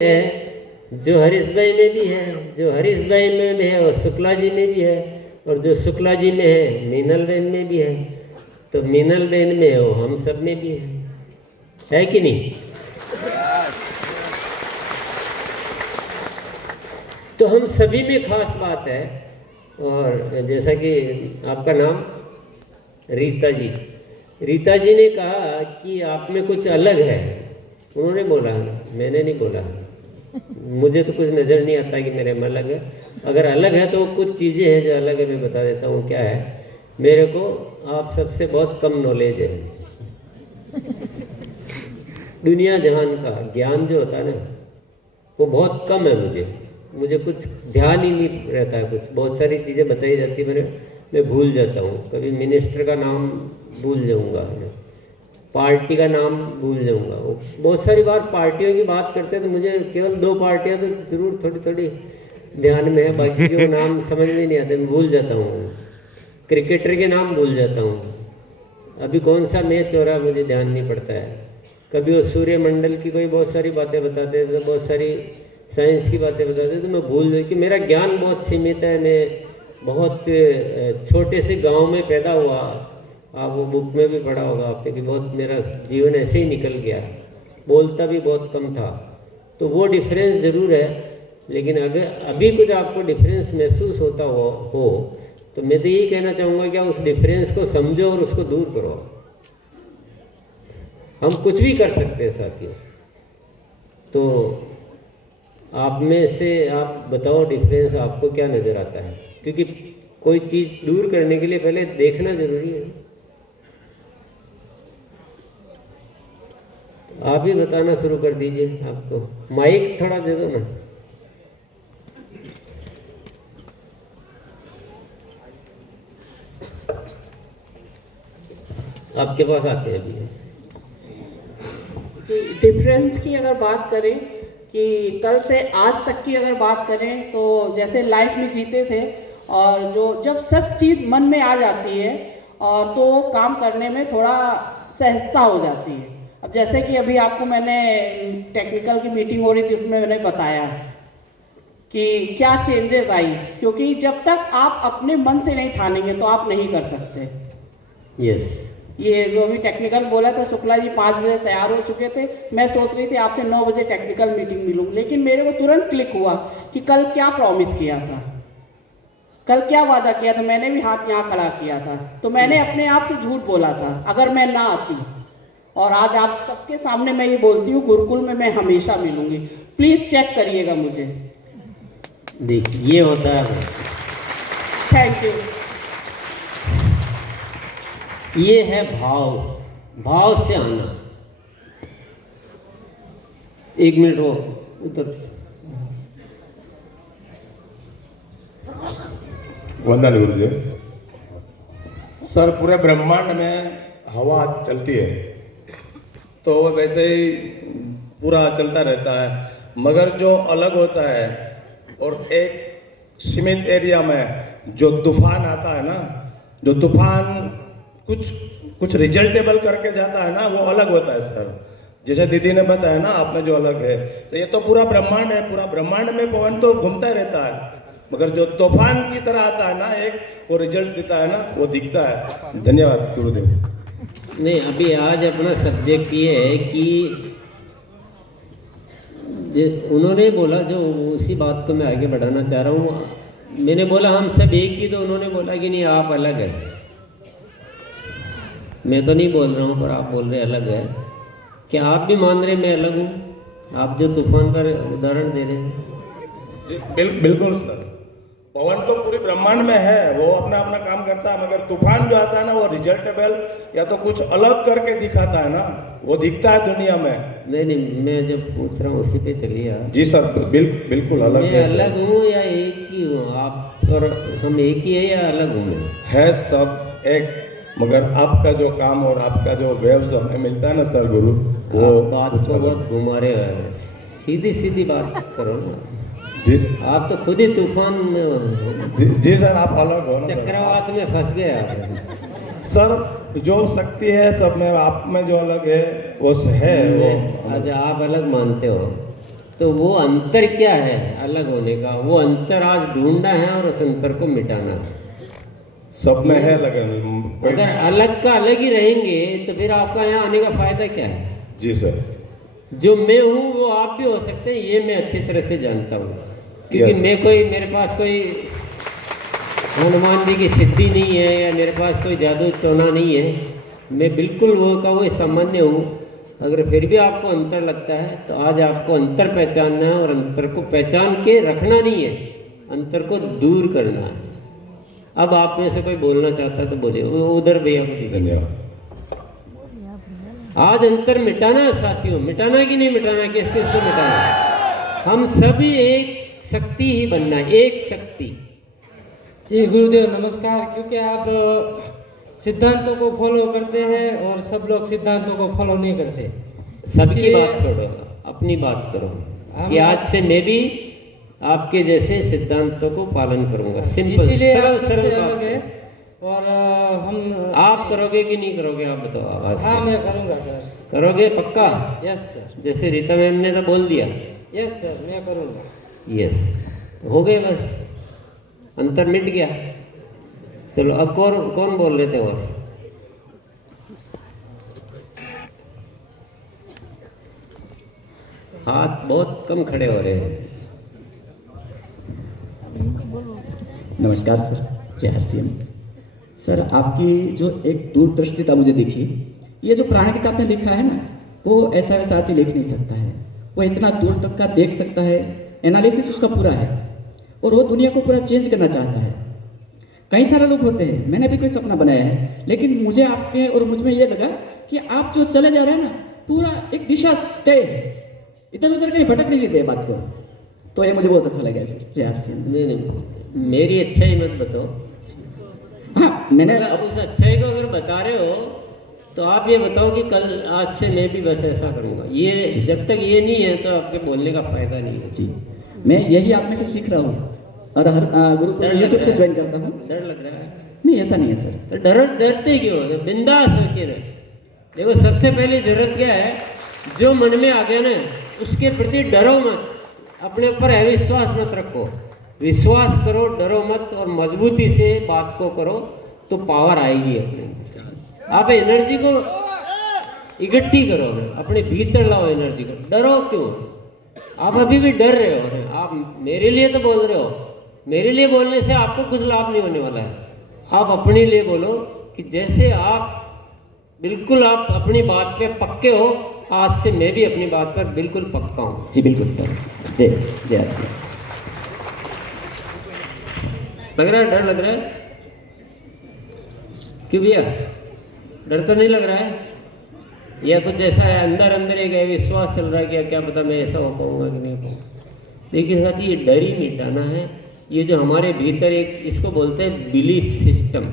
है जो हरीश भाई में भी है, जो हरीश भाई में भी है और शुक्ला जी में भी है, और जो शुक्ला जी में है मीनल बहन में भी है, तो मीनल बहन में हो हम सब में भी है कि नहीं? तो हम सभी में खास बात है। और जैसा कि आपका नाम रीता जी, रीता जी ने कहा कि आप में कुछ अलग है। उन्होंने बोला, मैंने नहीं बोला। मुझे तो कुछ नज़र नहीं आता कि मेरे में अलग है। अगर अलग है तो कुछ चीज़ें हैं जो अलग है, मैं बता देता हूँ क्या है। मेरे को आप सबसे बहुत कम नॉलेज है। दुनिया जहान का ज्ञान जो होता है ना, वो बहुत कम है। मुझे कुछ ध्यान ही नहीं रहता है। कुछ बहुत सारी चीज़ें बताई जाती है, मैं भूल जाता हूँ। कभी मिनिस्टर का नाम भूल जाऊँगा, पार्टी का नाम भूल जाऊँगा। वो बहुत सारी बार पार्टियों की बात करते हैं तो मुझे केवल 2 पार्टियाँ तो ज़रूर थोड़ी थोड़ी ध्यान में है, बाकी जो नाम समझ में नहीं आते, मैं भूल जाता हूँ। क्रिकेटर के नाम भूल जाता हूँ। अभी कौन सा मैच हो रहा है मुझे ध्यान नहीं पड़ता है। कभी वो सूर्यमंडल की कोई बहुत सारी बातें बताते हैं, तो बहुत सारी साइंस की बातें बताते हैं, तो मैं भूल जाऊँ कि मेरा ज्ञान बहुत सीमित है। मैं बहुत छोटे से गांव में पैदा हुआ। आप वो बुक में भी पढ़ा होगा आपने कि बहुत मेरा जीवन ऐसे ही निकल गया। बोलता भी बहुत कम था, तो वो डिफरेंस ज़रूर है। लेकिन अगर अभी कुछ आपको डिफरेंस महसूस होता हो तो मैं तो यही कहना चाहूँगा कि उस डिफरेंस को समझो और उसको दूर करो। हम कुछ भी कर सकते हैं साथियों। तो आप में से आप बताओ डिफरेंस आपको क्या नज़र आता है, क्योंकि कोई चीज़ दूर करने के लिए पहले देखना जरूरी है। आप ही बताना शुरू कर दीजिए। आपको माइक थोड़ा दे दो ना। आपके पास आते हैं अभी। जी, डिफरेंस की अगर बात करें कि कल से आज तक की अगर बात करें तो जैसे लाइफ में जीते थे, और जो जब सब चीज़ मन में आ जाती है और तो काम करने में थोड़ा सहजता हो जाती है। अब जैसे कि अभी आपको मैंने टेक्निकल की मीटिंग हो रही थी, उसमें मैंने बताया कि क्या चेंजेस आई, क्योंकि जब तक आप अपने मन से नहीं ठानेंगे तो आप नहीं कर सकते। यस। ये जो अभी टेक्निकल बोला था, शुक्ला जी 5 बजे तैयार हो चुके थे। मैं सोच रही थी आपसे 9 बजे टेक्निकल मीटिंग मिलूँ, लेकिन मेरे को तुरंत क्लिक हुआ कि कल क्या प्रॉमिस किया था, कल क्या वादा किया था। मैंने भी हाथ यहाँ खड़ा किया था, तो मैंने अपने आप से झूठ बोला था अगर मैं ना आती। और आज आप सबके सामने मैं ये बोलती हूँ, गुरुकुल में मैं हमेशा मिलूंगी। प्लीज़ चेक करिएगा मुझे। देखिए ये होता है। Thank you. ये है भाव, भाव से आना। 1 मिनट वो उधर। वंदन गुरुदेव। सर, पूरे ब्रह्मांड में हवा चलती है तो वो वैसे ही पूरा चलता रहता है, मगर जो अलग होता है और एक सीमित एरिया में जो तूफान आता है ना, जो तूफान कुछ रिजल्टेबल करके जाता है ना, वो अलग होता है सर। जैसे दीदी ने बताया ना, आप में जो अलग है, तो ये तो पूरा ब्रह्मांड है। पूरा ब्रह्मांड में पवन तो घूमता ही रहता है, मगर जो तूफान की तरह आता है ना, एक वो रिजल्ट देता है ना, वो दिखता है। धन्यवाद गुरुदेव। नहीं, अभी आज अपना सब्जेक्ट ये है कि उन्होंने बोला, जो उसी बात को मैं आगे बढ़ाना चाह रहा हूँ। मैंने बोला हम सब एक ही, तो उन्होंने बोला कि नहीं आप अलग है। मैं तो नहीं बोल रहा हूँ, पर आप बोल रहे अलग है। क्या आप भी मान रहे मैं अलग हूँ? आप जो तूफान का उदाहरण दे रहे हैं। बिल्कुल सर। पवन तो पूरे ब्रह्मांड में है, वो अपना अपना काम करता है, मगर तूफान जो आता है ना, वो रिजल्टेबल या तो कुछ अलग करके दिखाता है ना, वो दिखता है दुनिया में। नहीं, मैं जब पूछ रहा हूँ उसी पे चलिए आप। जी सर, बिल्कुल अलग मैं है। अलग हूँ या एक ही हूँ? आप और हम एक ही है या अलग हूँ मैं? है सब एक, मगर आपका जो काम और आपका जो वेव्स हमें मिलता है ना सर गुरु, वो आप बात को बहुत घुमा रहे हो। सीधी सीधी बात करो ना। जी आप तो खुद ही तूफान में हो। जी सर, आप अलग हो ना सर। चक्रवात में फंस गए आप। सर, जो शक्ति है सब में, आप में जो अलग है वो है वो। अच्छा, आप अलग मानते हो। तो वो अंतर क्या है अलग होने का? वो अंतर आज ढूंढना है और उस अंतर को मिटाना है। सब में है अलग अगर अलग का अलग ही रहेंगे तो फिर आपका यहाँ आने का फायदा क्या है? जी सर। जो मैं हूँ वो आप भी हो सकते हैं, ये मैं अच्छी तरह से जानता हूँ, क्योंकि Yes. मेरे पास कोई हनुमान जी की सिद्धि नहीं है या मेरे पास कोई जादू टोना नहीं है। मैं बिल्कुल वो का वो सामान्य हूँ। अगर फिर भी आपको अंतर लगता है तो आज आपको अंतर पहचानना है, और अंतर को पहचान के रखना नहीं है, अंतर को दूर करना है। अब आप में से कोई बोलना चाहता है तो बोलिए। उधर भैया को दीजिए। धन्यवाद। आज अंतर मिटाना है साथियों, मिटाना कि नहीं मिटाना, किस किस को मिटाना है? हम सभी एक शक्ति ही बनना है, एक शक्ति। जी गुरुदेव नमस्कार। क्योंकि आप सिद्धांतों को फॉलो करते हैं और सब लोग सिद्धांतों को फॉलो नहीं करते। सबकी इसलिए बात छोड़ो, अपनी बात करो हम- कि आज से मैं भी आपके जैसे सिद्धांतों को पालन करूंगा। सिंपल, इसीलिए सरल आप सबसे सरल अलग बात है। है। और हम आप करोगे कि नहीं करोगे? आप बताओ आवाज हाँ से। मैं करूँगा सर। करोगे पक्का? Yes sir. जैसे रीता मैम ने तो बोल दिया। यस सर मैं करूँगा। यस, हो गए बस, अंतर मिट गया। चलो अब कौन बोल रहे थे? और हाथ बहुत कम खड़े हो रहे हैं। नमस्कार सर, जय हरसियम। सर आपकी जो एक दूरदृष्टिता मुझे दिखी, ये जो पुरानी किताब में लिखा है ना, वो ऐसा वैसा आदमी लिख नहीं सकता है। वो इतना दूर तक का देख सकता है, एनालिसिस उसका पूरा है, और वो दुनिया को पूरा चेंज करना चाहता है। कई सारे लोग होते हैं, मैंने भी कोई सपना बनाया है, लेकिन मुझे आपके और मुझ में ये लगा कि आप जो चले जा रहे हैं ना, पूरा एक दिशा तय है, इधर उधर कहीं भटक नहीं देते बात को। तो ये मुझे बहुत अच्छा लगा सर, जय हरसियम। नहीं, मेरी अच्छाई मत बताओ। हाँ मैंने मतलब उस अच्छाई को अगर बता रहे हो तो आप ये बताओ कि कल आज से मैं भी बस ऐसा करूँगा। ये जब तक ये नहीं है तो आपके बोलने का फायदा नहीं है। जी, मैं यही आप में से सीख रहा हूँ और हर गुरु को डर लग यूट्यूब रहा से है? ज्वाइन करता हूँ। डर लग रहा है? नहीं ऐसा नहीं है सर। तो डरते क्यों हो? बिंदास होके रहे। देखो सबसे पहली जरूरत क्या है, जो मन में आ गया ना उसके प्रति डरो मत, अपने ऊपर अविश्वास मत रखो, विश्वास करो, डरो मत, और मजबूती से बात को करो तो पावर आएगी अपने। आप एनर्जी को इकट्ठी करो, अपने भीतर लाओ एनर्जी को। डरो क्यों? आप अभी भी डर रहे हो। आप मेरे लिए तो बोल रहे हो, मेरे लिए बोलने से आपको कुछ लाभ नहीं होने वाला है। आप अपने लिए बोलो कि जैसे आप बिल्कुल आप अपनी बात पे पक्के हो, आज से मैं भी अपनी बात पर बिल्कुल पक्का हूँ। जी बिल्कुल सर, जय जय हरसियम। लग रहा है डर लग रहा है? क्यों भैया, डर तो नहीं लग रहा है? या कुछ ऐसा है अंदर अंदर एक विश्वास चल रहा है कि क्या पता मैं ऐसा हो पाऊंगा कि नहीं पाऊंगा? देखिए साथी, ये डर ही मिटाना है। ये जो हमारे भीतर एक, इसको बोलते हैं बिलीफ सिस्टम,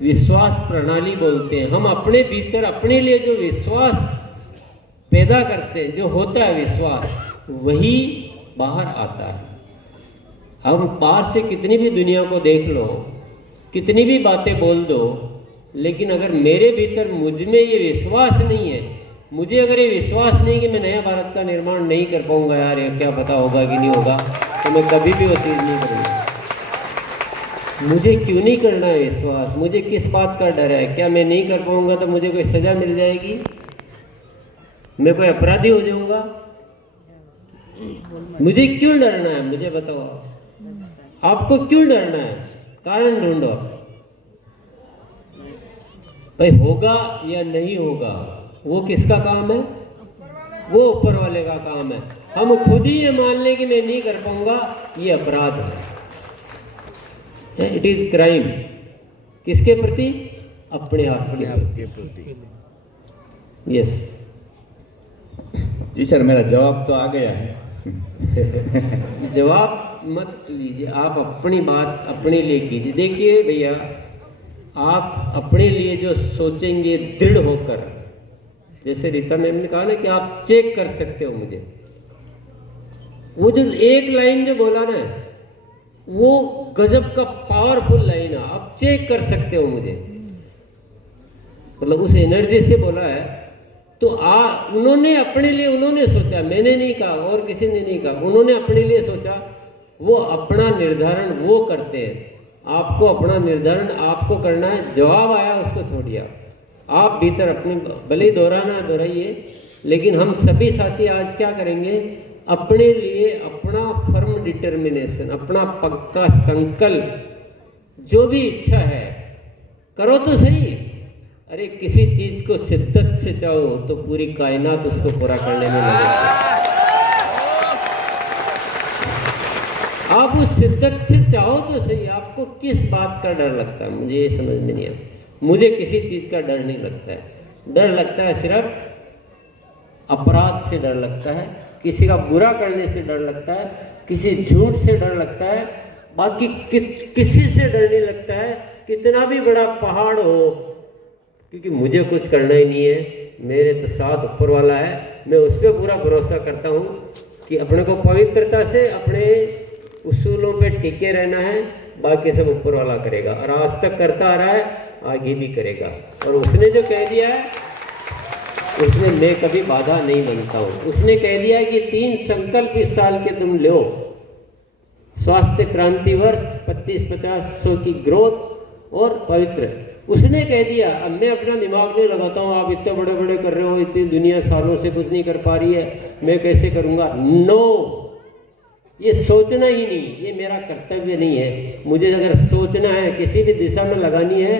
विश्वास प्रणाली बोलते हैं। हम अपने भीतर अपने लिए जो विश्वास पैदा करते हैं, जो होता है विश्वास, वही बाहर आता है। हम बाहर से कितनी भी दुनिया को देख लो, कितनी भी बातें बोल दो, लेकिन अगर मेरे भीतर मुझ में ये विश्वास नहीं है, मुझे अगर ये विश्वास नहीं कि मैं नया भारत का निर्माण नहीं कर पाऊंगा, यार ये क्या पता होगा कि नहीं होगा, तो मैं कभी भी वो चीज़ नहीं करूँगा। मुझे क्यों नहीं करना है विश्वास? मुझे किस बात का डर है? क्या मैं नहीं कर पाऊंगा तो मुझे कोई सजा मिल जाएगी? मैं कोई अपराधी हो जाऊंगा? मुझे क्यों डरना है? मुझे बताओ, आपको क्यों डरना है? कारण ढूंढो भाई। होगा या नहीं होगा वो किसका काम है? वो ऊपर वाले का काम है। हम खुद ही ये मान लें कि मैं नहीं कर पाऊंगा, ये अपराध है। It is crime. किसके प्रति? अपने आप के प्रति। यस जी सर, मेरा जवाब तो आ गया है। जवाब मत लीजिए, आप अपनी बात अपने लिए कीजिए। देखिए भैया, आप अपने लिए जो सोचेंगे दृढ़ होकर, जैसे रीता मैम ने कहा ना कि आप चेक कर सकते हो मुझे, वो जो एक लाइन जो बोला ना, वो गजब का पावरफुल लाइन है। आप चेक कर सकते हो मुझे, मतलब उस एनर्जी से बोला है तो उन्होंने अपने लिए उन्होंने सोचा, मैंने नहीं कहा और किसी ने नहीं कहा, उन्होंने अपने लिए सोचा। वो अपना निर्धारण वो करते हैं। आपको अपना निर्धारण आपको करना है। जवाब आया उसको छोड़िए। आप भीतर अपने भले ही दोहराना दोहराइए, लेकिन हम सभी साथी आज क्या करेंगे, अपने लिए अपना फर्म डिटर्मिनेशन, अपना पक्का संकल्प, जो भी इच्छा है करो तो सही। अरे किसी चीज को शिद्दत से चाहो तो पूरी कायनात उसको पूरा करने में लगेगी। आप उस शिद्दत से चाहो तो सही। आपको किस बात का डर लगता है, मुझे ये समझ में नहीं आता। मुझे किसी चीज का डर नहीं लगता है। डर लगता है सिर्फ अपराध से डर लगता है, किसी का बुरा करने से डर लगता है, किसी झूठ से डर लगता है। बाकी किसी से डर नहीं लगता है, कितना भी बड़ा पहाड़ हो, क्योंकि मुझे कुछ करना ही नहीं है। मेरे तो साथ ऊपर वाला है। मैं उस पर पूरा भरोसा करता हूँ कि अपने को पवित्रता से अपने उसूलों पे टिके रहना है। बाकी सब ऊपर वाला करेगा, और आज तक करता आ रहा है, आगे भी करेगा। और उसने जो कह दिया है उसमें मैं कभी बाधा नहीं बनता हूँ। उसने कह दिया है कि 3 संकल्प इस साल के तुम लो। स्वास्थ्य क्रांति वर्ष, 25-50-100 की ग्रोथ और पवित्र। उसने कह दिया। अब मैं अपना दिमाग नहीं लगाता हूँ, आप इतने बड़े बड़े कर रहे हो, इतनी दुनिया सालों से कुछ नहीं कर पा रही है, मैं कैसे करूँगा। नो, ये सोचना ही नहीं, ये मेरा कर्तव्य नहीं है। मुझे अगर सोचना है, किसी भी दिशा में लगानी है,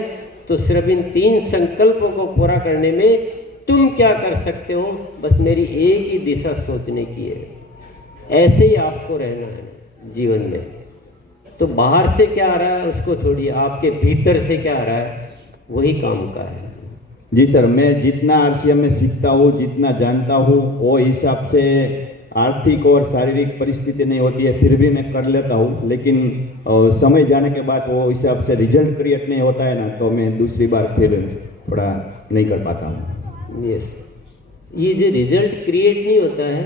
तो सिर्फ इन 3 संकल्पों को पूरा करने में तुम क्या कर सकते हो, बस मेरी एक ही दिशा सोचने की है। ऐसे ही आपको रहना है जीवन में। तो बाहर से क्या आ रहा है उसको छोड़िए, आपके भीतर से क्या आ रहा है वही काम का है। जी सर, मैं जितना आरसीएम में सीखता हूँ, जितना जानता हूँ, वो हिसाब से आर्थिक और शारीरिक परिस्थिति नहीं होती है, फिर भी मैं कर लेता हूँ। लेकिन समय जाने के बाद वो हिसाब से रिजल्ट क्रिएट नहीं होता है ना, तो मैं दूसरी बार फिर थोड़ा नहीं कर पाता हूँ। यस, ये जो रिजल्ट क्रिएट नहीं होता है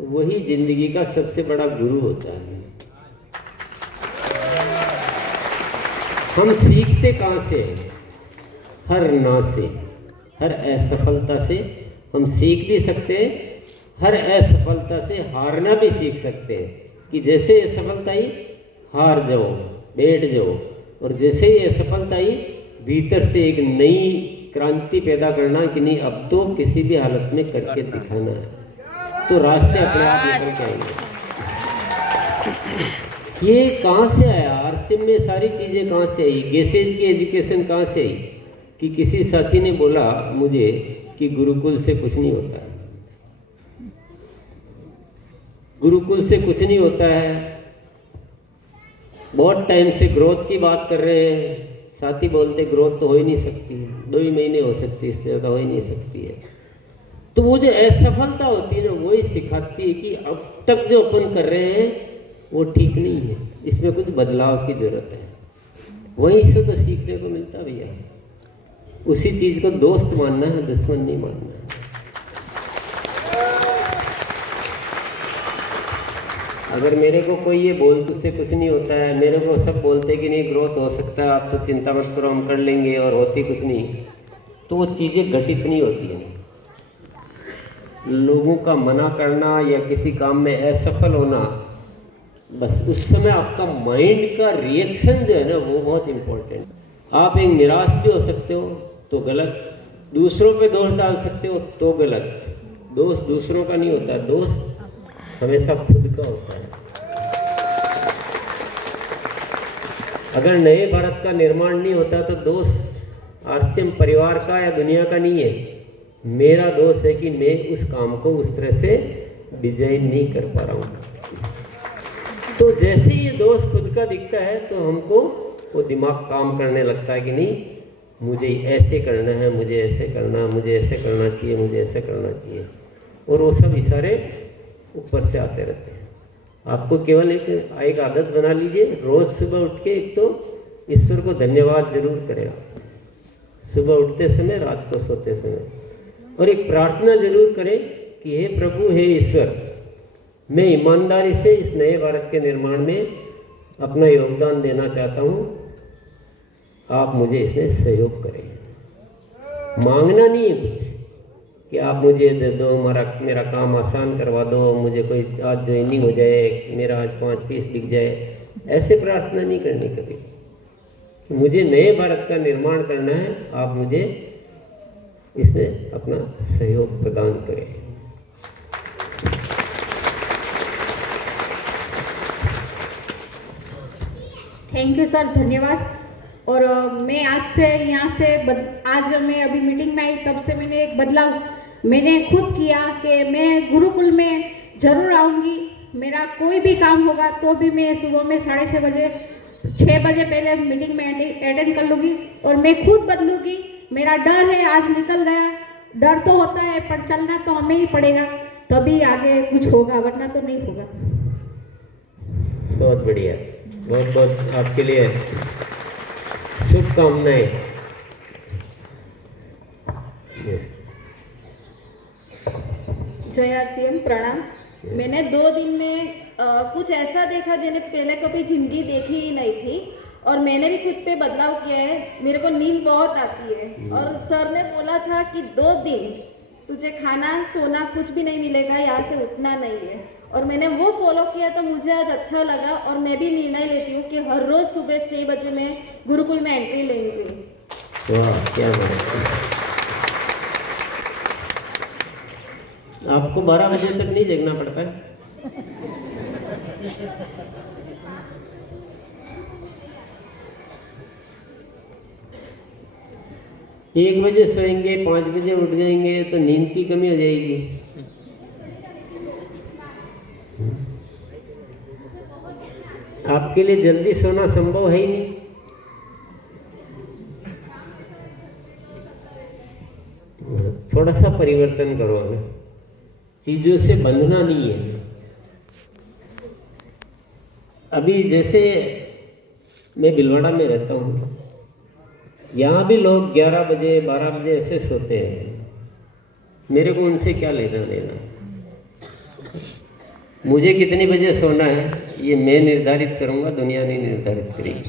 वही जिंदगी का सबसे बड़ा गुरु होता है। हम सीखते कहाँ से हैं? हर ना से, हर असफलता से हम सीख भी सकते हैं। हर असफलता से हारना भी सीख सकते हैं, कि जैसे असफलता आई हार जाओ, बैठ जाओ, और जैसे ही असफलता आई भीतर से एक नई क्रांति पैदा करना कि नहीं, अब तो किसी भी हालत में करके दिखाना है। तो रास्ते अपने आप निकल के आएंगे। ये कहाँ से आया? आरसीएम में सारी चीज़ें कहाँ से आई? गेसेज की एजुकेशन कहाँ से आई? कि किसी साथी ने बोला मुझे कि गुरुकुल से कुछ नहीं होता है, गुरुकुल से कुछ नहीं होता है। बहुत टाइम से ग्रोथ की बात कर रहे हैं, साथी बोलते ग्रोथ तो हो ही नहीं सकती है, 2 ही महीने हो सकती है, इससे ज़्यादा हो ही नहीं सकती है। तो वो जो असफलता होती है ना, वही सिखाती है कि अब तक जो अपन कर रहे हैं वो ठीक नहीं है, इसमें कुछ बदलाव की जरूरत है। वहीं से तो सीखने को मिलता भैया। उसी चीज़ को दोस्त मानना है, दुश्मन नहीं मानना है। अगर मेरे को कोई ये बोल तुझसे कुछ नहीं होता है, मेरे को सब बोलते कि नहीं ग्रोथ हो सकता है, आप तो चिंता मत करो हम कर लेंगे, और होती कुछ नहीं, तो वो चीज़ें घटित नहीं होती हैं। लोगों का मना करना या किसी काम में असफल होना, बस उस समय आपका माइंड का रिएक्शन जो है ना वो बहुत इम्पोर्टेंट। आप एक निराश भी हो सकते हो तो गलत, दूसरों पे दोष डाल सकते हो तो गलत। दोष दूसरों का नहीं होता, दोष हमेशा खुद का होता है। अगर नए भारत का निर्माण नहीं होता तो दोष आरसीएम परिवार का या दुनिया का नहीं है, मेरा दोष है कि मैं उस काम को उस तरह से डिजाइन नहीं कर पा रहा हूँ। तो जैसे ये दोष खुद का दिखता है तो हमको वो दिमाग काम करने लगता है कि नहीं मुझे ऐसे करना है, मुझे ऐसे करना, मुझे ऐसे करना चाहिए, मुझे ऐसे करना चाहिए, और वो सब इशारे ऊपर से आते रहते हैं। आपको केवल एक आदत बना लीजिए, रोज़ सुबह उठ के एक तो ईश्वर को धन्यवाद जरूर करें आप, सुबह उठते समय, रात को सोते समय, और एक प्रार्थना जरूर करें कि हे प्रभु, हे ईश्वर, मैं ईमानदारी से इस नए भारत के निर्माण में अपना योगदान देना चाहता हूँ, आप मुझे इसमें सहयोग करें। मांगना नहीं है कुछ, कि आप मुझे दे दो, मेरा काम आसान करवा दो, मुझे कोई आज ज्वाइनिंग हो जाए, मेरा आज 5 पीस बिक जाए, ऐसे प्रार्थना नहीं करनी कभी। मुझे नए भारत का निर्माण करना है, आप मुझे इसमें अपना सहयोग प्रदान करें। थैंक यू सर, धन्यवाद। और मैं आज से यहाँ से आज मैं अभी मीटिंग में आई, तब से मैंने एक बदलाव मैंने खुद किया कि मैं गुरुकुल में ज़रूर आऊँगी। मेरा कोई भी काम होगा तो भी मैं सुबह में 6:30 बजे 6 बजे पहले मीटिंग में अटेंड कर लूँगी और मैं खुद बदलूँगी। मेरा डर है, आज निकल गया। डर तो होता है पर चलना तो हमें ही पड़ेगा, तभी आगे कुछ होगा, वरना तो नहीं होगा। बहुत बढ़िया, बहुत बहुत आपके लिए शुभकामनाएं। जय आरसीएम, प्रणाम। मैंने 2 दिन में कुछ ऐसा देखा जिन्हें पहले कभी जिंदगी देखी ही नहीं थी, और मैंने भी खुद पे बदलाव किया है। मेरे को नींद बहुत आती है और सर ने बोला था कि 2 दिन तुझे खाना सोना कुछ भी नहीं मिलेगा, यहाँ से उठना नहीं है, और मैंने वो फॉलो किया तो मुझे आज अच्छा लगा। और मैं भी निर्णय लेती हूँ कि हर रोज़ सुबह 6 बजे मैं गुरुकुल में एंट्री लेंगी। वाह, क्या बात है। आपको 12 बजे तक नहीं जगना पड़ता है? एक बजे सोएंगे, 5 बजे उठ जाएंगे तो नींद की कमी हो जाएगी। आपके लिए जल्दी सोना संभव है ही नहीं। थोड़ा सा परिवर्तन करो ना, चीजों से बंधना नहीं है। अभी जैसे मैं भिलवाड़ा में रहता हूँ, यहाँ भी लोग 11 बजे 12 बजे ऐसे सोते हैं। मेरे को उनसे क्या लेना देना? मुझे कितनी बजे सोना है ये मैं निर्धारित करूँगा, दुनिया नहीं निर्धारित करेगी।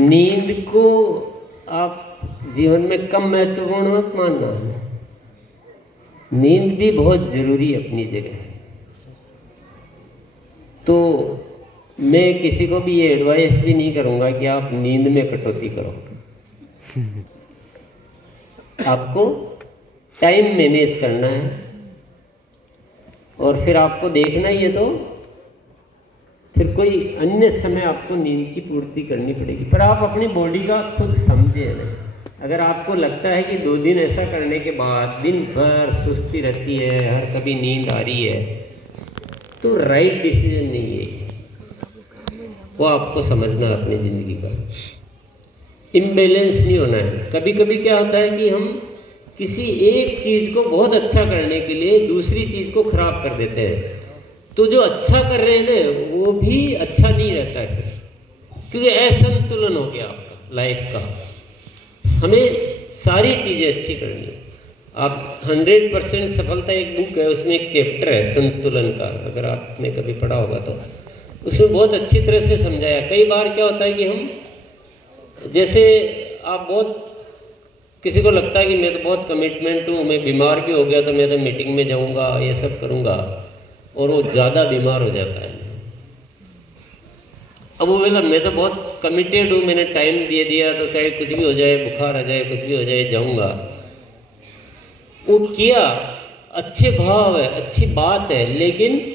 नींद को आप जीवन में कम महत्वपूर्ण मत मानना है। नींद भी बहुत जरूरी है अपनी जगह। तो मैं किसी को भी ये एडवाइस भी नहीं करूंगा कि आप नींद में कटौती करो। आपको टाइम मैनेज करना है और फिर आपको देखना ही है, तो फिर कोई अन्य समय आपको नींद की पूर्ति करनी पड़ेगी। पर आप अपनी बॉडी का खुद समझे नहीं। अगर आपको लगता है कि 2 दिन ऐसा करने के बाद दिन भर सुस्ती रहती है, हर कभी नींद आ रही है, तो राइट डिसीजन नहीं है। वो आपको समझना है अपनी ज़िंदगी का। इम्बैलेंस नहीं होना है। कभी कभी क्या होता है कि हम किसी एक चीज़ को बहुत अच्छा करने के लिए दूसरी चीज़ को खराब कर देते हैं, तो जो अच्छा कर रहे हैं ना वो भी अच्छा नहीं रहता है, क्योंकि असंतुलन हो गया आपका लाइफ का। हमें सारी चीज़ें अच्छी करनी है। आप 100% सफलता एक बुक है, उसमें एक चैप्टर है संतुलन का, अगर आपने कभी पढ़ा होगा तो उसमें बहुत अच्छी तरह से समझाया। कई बार क्या होता है कि हम जैसे आप बहुत किसी को लगता है कि मैं तो बहुत कमिटमेंट हूँ, मैं बीमार भी हो गया तो मैं तो मीटिंग में जाऊँगा, ये सब करूँगा, और वो ज़्यादा बीमार हो जाता है। अब वो बोला मैं तो बहुत कमिटेड हूँ, मैंने टाइम दे दिया, तो चाहे कुछ भी हो जाए, बुखार आ जाए, कुछ भी हो जाए, जाऊँगा। वो किया, अच्छे भाव है, अच्छी बात है, लेकिन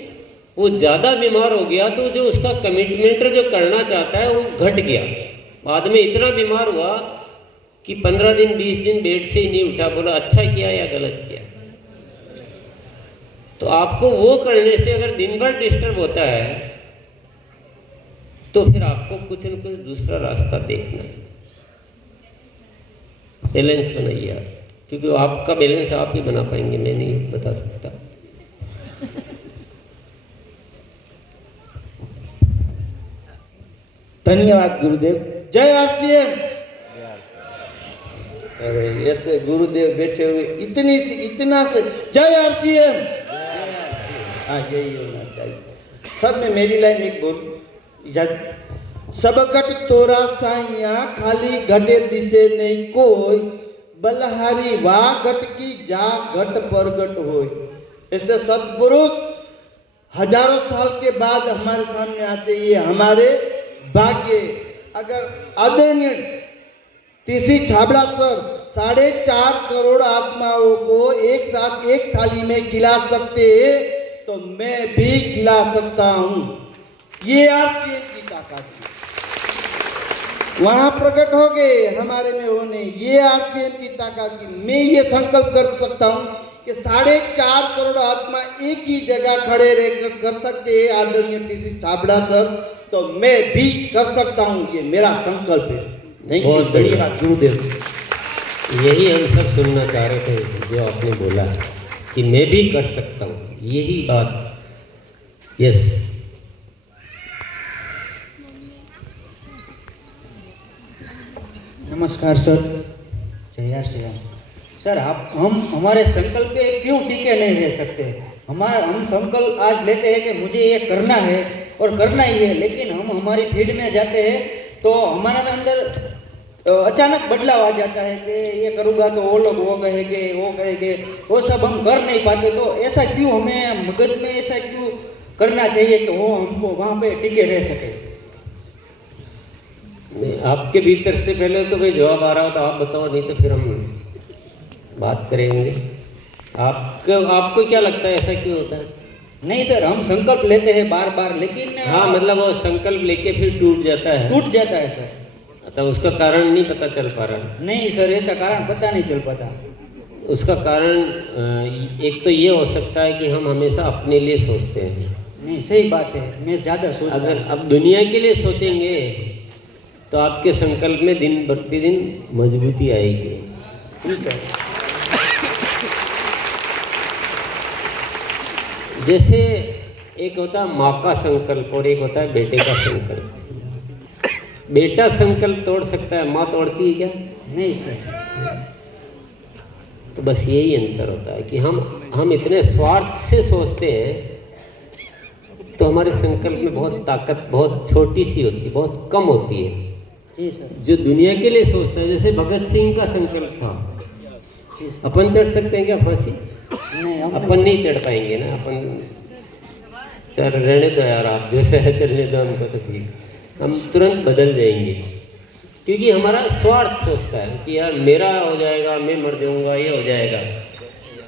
वो ज़्यादा बीमार हो गया तो जो उसका कमिटमेंट जो करना चाहता है वो घट गया। बाद में इतना बीमार हुआ कि 15 दिन 20 दिन बेड से ही नहीं उठा। बोला अच्छा किया या गलत किया? तो आपको वो करने से अगर दिन भर डिस्टर्ब होता है तो फिर आपको कुछ न कुछ दूसरा रास्ता देखना है। बैलेंस बनाइए आप, क्योंकि आपका बैलेंस आप ही बना पाएंगे, मैं नहीं बता सकता। धन्यवाद गुरुदेव। जय आरसीएम। अरे ऐसे गुरुदेव बैठे हुए इतना से जय आरसीएम। हाँ यही होना चाहिए। सब में मेरी लाइन एक बोल इजाजत। सबगट तोरा साइया खाली घटे दिसे नहीं कोई, बलहारी वाह घट की जा घट परगट होय। ऐसे सत्पुरुष हजारों साल के बाद हमारे सामने आते, ये हमारे भाग्य। अगर आदरणीय टीसी छाबड़ा सर 4.5 करोड़ आत्माओं को एक साथ एक थाली में खिला सकते हैं, तो मैं भी खिला सकता हूँ। ये आरसीएम की ताकत है, वहाँ प्रकट हो गए हमारे में होने, ये आरसीएम की ताकत की। मैं ये संकल्प कर सकता हूँ कि 4.5 करोड़ आत्मा एक ही जगह खड़े रहकर कर सकते हैं आदरणीय टीसी छाबड़ा सर, तो मैं भी कर सकता हूँ। ये मेरा संकल्प है। थैंक यू, धन्यवाद गुरुदेव। यही हम सब सुनना चाह रहे थे जो आपने बोला कि मैं भी कर सकता हूँ, यही बात। यस, नमस्कार सर, जय श्री राम। सर, आप हम हमारे संकल्प पे क्यों टिके नहीं रह सकते? हम संकल्प आज लेते हैं कि मुझे ये करना है और करना ही है, लेकिन हम हमारी फील्ड में जाते हैं तो हमारे अंदर अचानक बदलाव आ जाता है कि ये करूँगा तो वो लोग वो कहेंगे, वो सब हम कर नहीं पाते। तो ऐसा क्यों, हमें मगज में ऐसा क्यों करना चाहिए कि वो हमको वहाँ पे टिके रह सके? नहीं, आपके भीतर से पहले तो कोई जवाब आ रहा हो तो आप बताओ, नहीं तो फिर हम बात करेंगे। आपको क्या लगता है ऐसा क्यों होता है? नहीं सर, हम संकल्प लेते हैं बार बार, लेकिन हाँ, मतलब वो संकल्प लेके फिर टूट जाता है सर। तो उसका कारण नहीं पता चल पा रहा? नहीं सर, ऐसा कारण पता नहीं चल पाता। उसका कारण एक तो ये हो सकता है कि हम हमेशा अपने लिए सोचते हैं। नहीं, सही बात है, मैं ज़्यादा सोच। अगर अब दुनिया के लिए सोचेंगे तो आपके संकल्प में दिन प्रतिदिन मजबूती आएगी। जी सर। जैसे एक होता है माँ का संकल्प और एक होता है बेटे का संकल्प। बेटा संकल्प तोड़ सकता है, माँ तोड़ती है क्या? नहीं सर। तो बस यही अंतर होता है कि हम इतने स्वार्थ से सोचते हैं तो हमारे संकल्प में बहुत ताकत बहुत छोटी सी होती है, बहुत कम होती है। जी सर। जो दुनिया के लिए सोचता है, जैसे भगत सिंह का संकल्प था, अपन चढ़ सकते हैं क्या फांसी? नहीं, अपन नहीं चढ़ पाएंगे ना। अपन चल रहने दो यार, आप जैसे है चलने दो हमको, तो ठीक, हम तुरंत बदल जाएंगे। क्योंकि हमारा स्वार्थ सोचता है कि यार मेरा हो जाएगा, मैं मर जाऊंगा, ये हो जाएगा।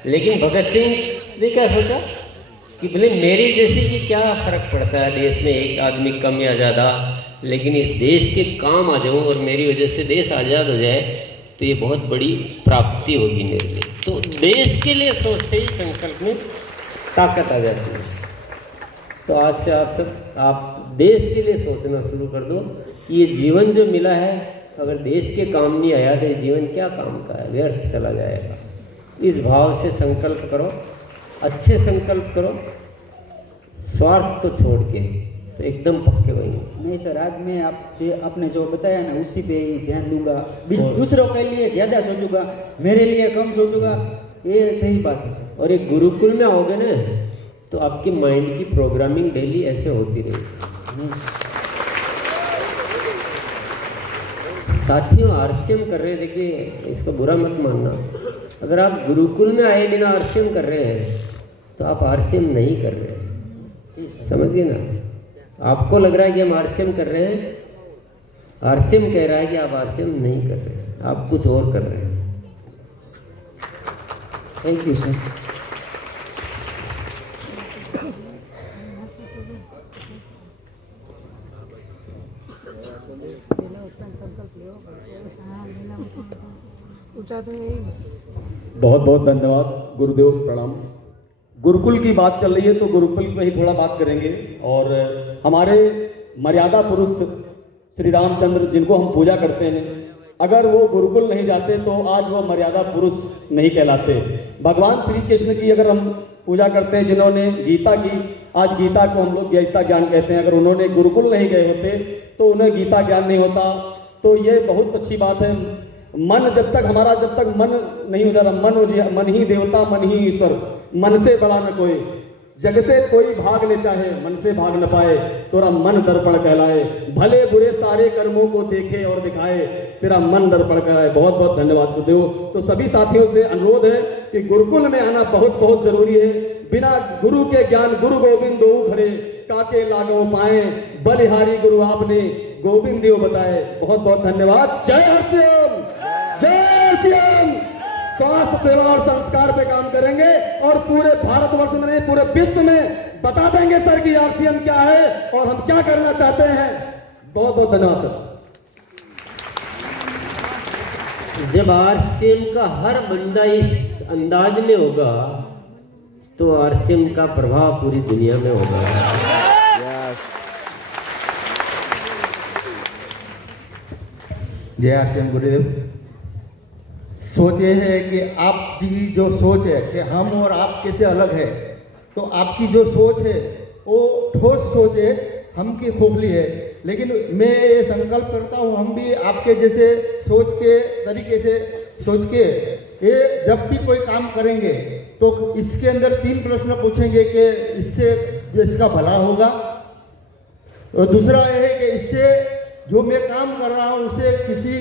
लेकिन भगत सिंह ने क्या सोचा कि भले मेरी जैसे कि क्या फर्क पड़ता है देश में एक आदमी कम या ज़्यादा, लेकिन इस देश के काम आ जाऊं और मेरी वजह से देश आज़ाद हो जाए तो ये बहुत बड़ी प्राप्ति होगी मेरे लिए। तो देश के लिए सोचते ही संकल्प में ताकत आ जाती है। तो आज से आप देश के लिए सोचना शुरू कर दो कि ये जीवन जो मिला है, अगर देश के काम नहीं आया तो ये जीवन क्या काम का है, व्यर्थ चला जाएगा। इस भाव से संकल्प करो, अच्छे संकल्प करो, स्वार्थ तो छोड़ के, तो एकदम पक्के बनेंगे। नहीं सर, आज मैं आपने जो बताया ना उसी पे ही ध्यान दूंगा। दूसरों के लिए ज़्यादा सोचूंगा, मेरे लिए कम सोचूंगा, ये सही बात है सर। और एक गुरुकुल में आओगे ना तो आपकी माइंड की प्रोग्रामिंग डेली ऐसे होती रहेगी। साथियों, आरसीएम कर रहे हैं, देखिए इसको बुरा मत मानना। अगर आप गुरुकुल में आए बिना आरसीएम कर रहे हैं तो आप आरसीएम नहीं कर रहे हैं, समझिए ना। आपको लग रहा है कि हम आरसीएम कर रहे हैं, आरसीएम कह रहा है कि आप आरसीएम नहीं कर रहे हैं, आप कुछ और कर रहे हैं। Thank you sir. बहुत बहुत धन्यवाद गुरुदेव, प्रणाम। गुरुकुल की बात चल रही है तो गुरुकुल में ही थोड़ा बात करेंगे। और हमारे मर्यादा पुरुष श्री रामचंद्र जिनको हम पूजा करते हैं, अगर वो गुरुकुल नहीं जाते तो आज वो मर्यादा पुरुष नहीं कहलाते। भगवान श्री कृष्ण की अगर हम पूजा करते हैं, जिन्होंने गीता की, आज गीता को हम लोग गीता ज्ञान कहते हैं, अगर उन्होंने गुरुकुल नहीं गए होते तो उन्हें गीता ज्ञान नहीं होता। तो ये बहुत अच्छी बात है। मन जब तक जब तक मन नहीं हो जा रहा, मन ही देवता मन ही ईश्वर, मन से बड़ा न कोई। जग से कोई भाग ले चाहे मन से भाग न पाए, तेरा मन दर्पण कहलाए, भले बुरे सारे कर्मों को देखे और दिखाए, तेरा मन दर्पण कहलाए। बहुत बहुत धन्यवाद गुरुदेव। तो सभी साथियों से अनुरोध है कि गुरुकुल में आना बहुत बहुत जरूरी है। बिना गुरु के ज्ञान गुरु गोविंद दो खड़े, काके लागो पाए, बलिहारी गुरु आपने गोविंद देव बताए। बहुत बहुत धन्यवाद। जय हरसिम, जय हरसिम। स्वास्थ्य सेवा और संस्कार पे काम करेंगे और पूरे भारतवर्ष में नहीं पूरे विश्व में बता देंगे सर कि आरसीएम क्या है और हम क्या करना चाहते हैं। बहुत बहुत धन्यवाद सर। जब आरसीएम का हर बंदा इस अंदाज में होगा तो आरसीएम का प्रभाव पूरी दुनिया में होगा। जय आरसीएम गुरुदेव। सोच ये है कि आप जी जो सोच है कि हम और आप कैसे अलग है, तो आपकी जो सोच है वो ठोस सोच है, हम की खोखली है। लेकिन मैं ये संकल्प करता हूँ हम भी आपके जैसे सोच के तरीके से सोच के ये जब भी कोई काम करेंगे तो इसके अंदर 3 प्रश्न पूछेंगे कि इससे इसका भला होगा, और दूसरा ये है कि इससे जो मैं काम कर रहा हूँ उसे किसी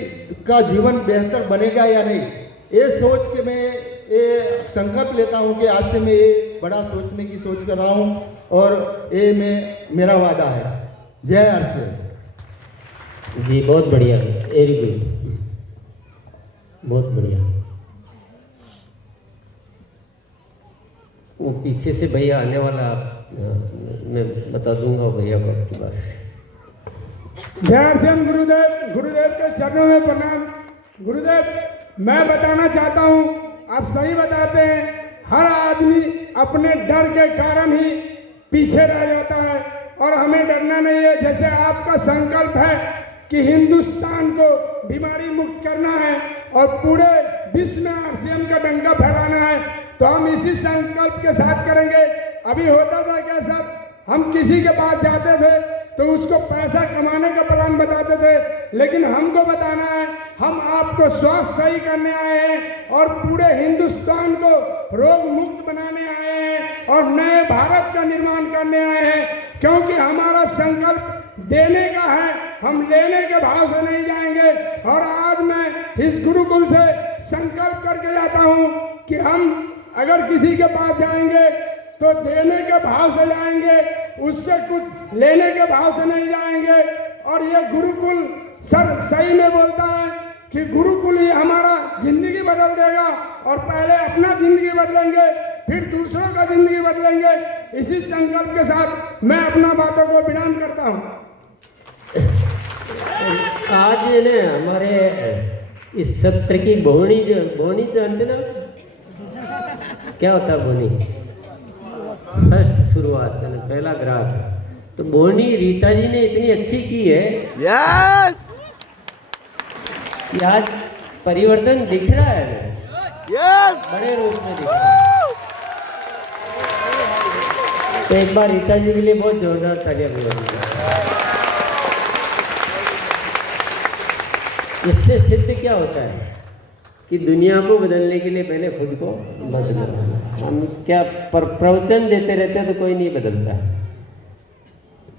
का जीवन बेहतर बनेगा या नहीं। ये सोच के मैं ये संकल्प लेता हूँ कि आज से मैं ये बड़ा सोचने की सोच कर रहा हूँ और ये मेरा वादा है। जय आरसीएम। जी बहुत बढ़िया, वेरी गुड, बहुत बढ़िया। वो पीछे से भैया आने वाला मैं बता दूंगा भैया को आपकी बात। जय आरसीएम गुरुदेव। गुरुदेव के चरणों में प्रणाम। गुरुदेव मैं बताना चाहता हूँ, आप सही बताते हैं, हर आदमी अपने डर के कारण ही पीछे रह जाता है और हमें डरना नहीं है। जैसे आपका संकल्प है कि हिंदुस्तान को बीमारी मुक्त करना है और पूरे विश्व में आरसीएम का डंका फैलाना है, तो हम इसी संकल्प के साथ करेंगे। अभी होता था क्या सर, हम किसी के पास जाते थे तो उसको पैसा कमाने का प्लान बताते थे, लेकिन हमको बताना है हम आपको स्वास्थ्य सही करने आए हैं और पूरे हिंदुस्तान को रोग मुक्त बनाने आए हैं और नए भारत का निर्माण करने आए हैं। क्योंकि हमारा संकल्प देने का है, हम लेने के भाव से नहीं जाएंगे। और आज मैं इस गुरुकुल से संकल्प करके जाता हूँ कि हम अगर किसी के पास जाएंगे तो देने के भाव से जाएंगे, उससे कुछ लेने के भाव से नहीं जाएंगे। और ये गुरुकुल सर सही में बोलता है कि गुरुकुल ही हमारा जिंदगी बदल देगा और पहले अपना जिंदगी बदलेंगे फिर दूसरों का जिंदगी बदलेंगे। इसी संकल्प के साथ मैं अपना बातों को विराम करता हूँ। आज ने हमारे इस सत्र की बोनी जानते ना क्या होता है बोनी? फर्स्ट शुरुआत है, पहला ग्राफ। तो बोनी रीता जी ने इतनी अच्छी की है यस कि आज परिवर्तन दिख रहा है। यस बड़े रूप में दिख रहा है। तो एक बार रीता जी के लिए बहुत जोरदार तालियां बजाइए। इससे सिद्ध क्या होता है कि दुनिया को बदलने के लिए पहले खुद को बदलो। हम क्या प्रवचन देते रहते हैं तो कोई नहीं बदलता।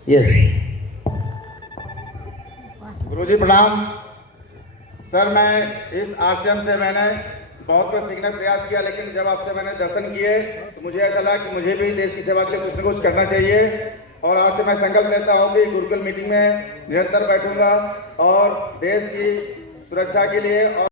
यस गुरुजी प्रणाम। सर मैं इस आरसीएम से मैंने बहुत कुछ सीखने का प्रयास किया, लेकिन जब आपसे मैंने दर्शन किए तो मुझे ऐसा लगा कि मुझे भी देश की सेवा के लिए कुछ न कुछ करना चाहिए। और आज से मैं संकल्प लेता हूँ कि गुरुकुल मीटिंग में निरंतर बैठूंगा और देश की सुरक्षा के लिए और